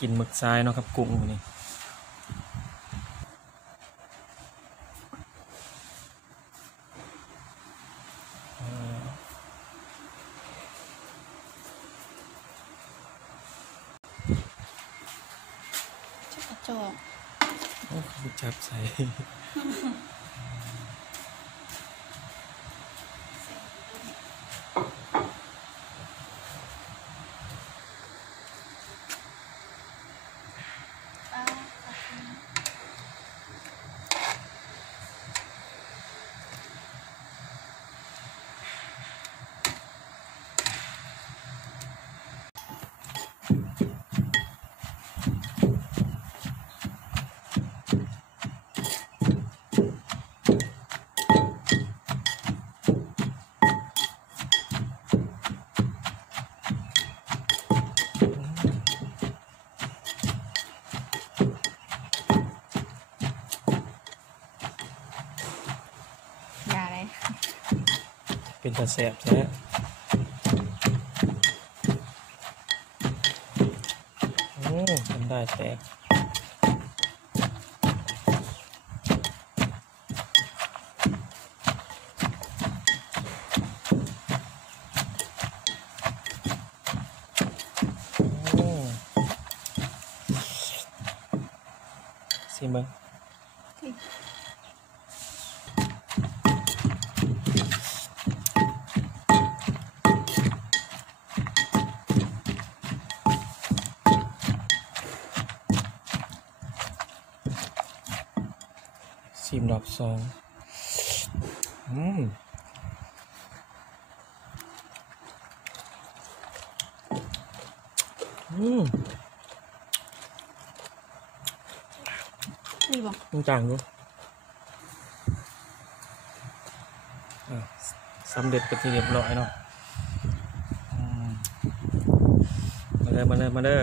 กินหมึกทรายเนาะครับกุ้งนี่จอกโอ้จับใส่เป็นตาแสบแท้โอ้ทำได้แตกโอ้ซิมเบิ้งซิมดอกสองนี่บอกต้องจางดูสำเร็จเป็นที่เรียบร้อยเนาะมาเด้อ